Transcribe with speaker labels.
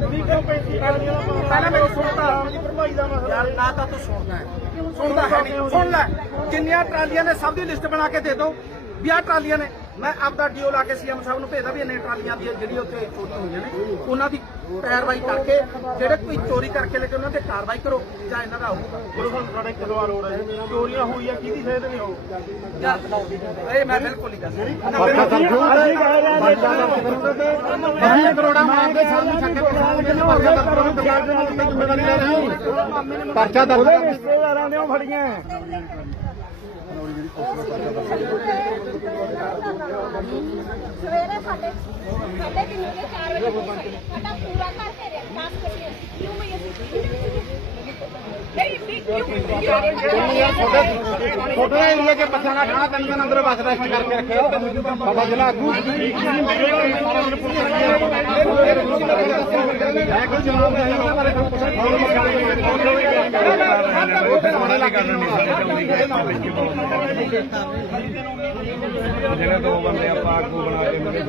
Speaker 1: ਪਹਿਲਾਂ ਮੈਨੂੰ ਸੁਣਦਾ ਯਾਰ ਨਾ ਤਾਂ ਤੂੰ ਸੁਣਦਾ ਹੈ। ਸੁਣਦਾ ਹੈ ਨਹੀਂ। ਸੁਣ ਲੈ। ਜਿੰਨੀਆਂ ਟਰਾਲੀਆਂ ਨੇ? ਸਭ ਦੀ ਲਿਸਟ ਬਣਾ ਕੇ ਦੇ ਦਿਓ। ਵੀ ਆਹ ਟਰਾਲੀਆਂ ਨੇ। ਮੈਂ ਆਪਦਾ ਡੀਓ ਲਾ ਕੇ ਸੀਐਮ ਸਾਹਿਬ ਨੂੰ ਭੇਜਦਾ ਵੀ ਇੰਨੇ ਟਰਾਲੀਆਂ ਦੀ ਜਿਹੜੀ ਉੱਥੇ ਚੋਰੀ ਹੋਈਆਂ ਨੇ ਉਹਨਾਂ ਦੀ ਪੈਰਵਾਈ ਕਰਕੇ ਜਿਹੜੇ ਕੋਈ ਚੋਰੀ ਕਰਕੇ ਲੈ ਕੇ ਉਹਨਾਂ ਤੇ ਕਾਰਵਾਈ ਕਰੋ ਜਾਂ ਇਹਨਾਂ ਦਾ ਹੋਊਗਾ
Speaker 2: ਗੁਰੂ ਹੁਣ ਸਾਡਾ ਕਦਵਾ ਰੋਡ ਹੈ ਚੋਰੀਆਂ ਹੋਈਆਂ ਕਿਹਦੀ ਸਹਿਦ ਨਹੀਂ ਹੋ
Speaker 1: ਜਾਂ ਇਹ ਮੈਂ ਬਿਲਕੁਲ ਹੀ ਦੱਸ
Speaker 2: ਅਸੀਂ ਕਰੋੜਾ ਮਾਰਦੇ ਸਾਨੂੰ ਛੱਕੇ ਪਰਚਾ ਦਰਜ ਦੇ ਪਰਚਾ ਦਰਜ ਰਿਸ਼ਤੇਦਾਰਾਂ ਨੇ ਉਹ ਫੜੀਆਂ
Speaker 3: ਸਵੇਰੇ ਸਾਡੇ ਸਾਡੇ ਤਿੰਨ ਵਜੇ 4 ਵਜੇ ਆਈ। ਸਾਡਾ ਪੂਰਾ ਘਰ ਘੇਰਿਆ 10 ਵਜੇ ਕਿਉਂ ਮੈਂ ਨਹੀਂ ਵੀ ਕਿਉਂ
Speaker 2: ਛੋਟੇ ਏਰੀਆ ਕੇ ਬੱਚਿਆਂ ਦਾ ਖਾਣਾ ਤਿੰਨ ਦਿਨ ਅੰਦਰ ਬਸ ਰੈਸਟ ਕਰਕੇ ਰੱਖਿਆ ਸਾਡਾ ਜ਼ਿਲ੍ਹਾ ਆਗੂ ਹੈ ਕੋਈ ਜਵਾਬ ਨਹੀਂ ਉਹਨਾਂ ਬਾਰੇ ਕੋਈ ਪੁੱਛਣ
Speaker 4: ਜਿਹੜੇ ਦੋ ਬੰਦੇ ਆਪਾਂ ਆਗੂ ਬਣਾ ਕੇ ਮੇਰੇ